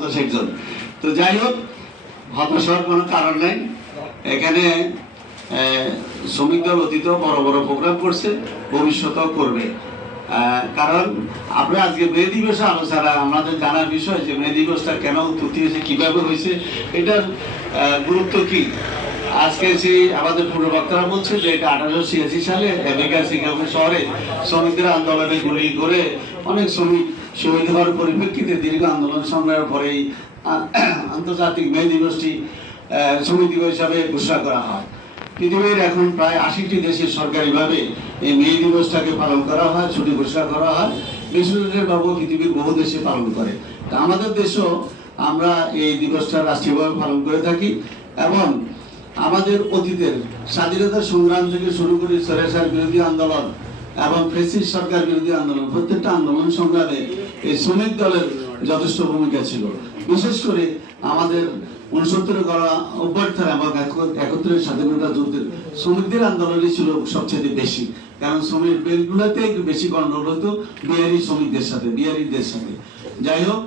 50-60 জন। তো যাই হোক, হতাশ হওয়ার কোনো কারণ নেই। এখানে শ্রমিক দল অতীতেও বড় বড় প্রোগ্রাম করছে, ভবিষ্যতেও করবে। কারণ আমরা আজকে মে দিবসে আলোচনা, আমাদের জানার বিষয় যে মে দিবসটা কেন উৎপত্তি হয়েছে, কিভাবে হয়েছে, এটার গুরুত্ব কি। আজকে সেই আমাদের পূর্ববক্তারা বলছে যে এটা 1886 সালে আমেরিকার শিকাগো শহরে শ্রমিকদের আন্দোলনে গুলি করে অনেক শ্রমিক শহীদ হওয়ার পরিপ্রেক্ষিতে দীর্ঘ আন্দোলন সংগ্রামের পরেই আন্তর্জাতিক মে দিবসটি শ্রমিক দিবস হিসাবে ঘোষণা করা হয়। পৃথিবীর এখন প্রায় 80টি দেশে সরকারিভাবে এই মে দিবসটাকে পালন করা হয়, ছুটি ঘোষণা করা হয়। বেসরকারিভাবেও পৃথিবীর বহু দেশে পালন করে। তা আমাদের দেশেও আমরা এই দিবসটা রাষ্ট্রীয়ভাবে পালন করে থাকি এবং আমাদের অতীতের স্বাধীনতা সংগ্রাম থেকে শুরু করে স্বৈরাচার বিরোধী আন্দোলন এবং ফ্যাসিস্ট সরকার বিরোধী আন্দোলন, প্রত্যেকটা আন্দোলন সংগ্রামে এই শ্রমিক দলের যথেষ্ট ভূমিকা ছিল। বিশেষ করে আমাদের 69 করা অভ্যর্থনা এবং 71 স্বাধীনতা যুদ্ধের শ্রমিকদের আন্দোলনই ছিল সবচেয়ে বেশি। কারণ শ্রমিক বেলগুলোতে বেশি গন্ডগোল হতো বিহারি শ্রমিকদের সাথে, বিহারিদের সাথে। যাই হোক,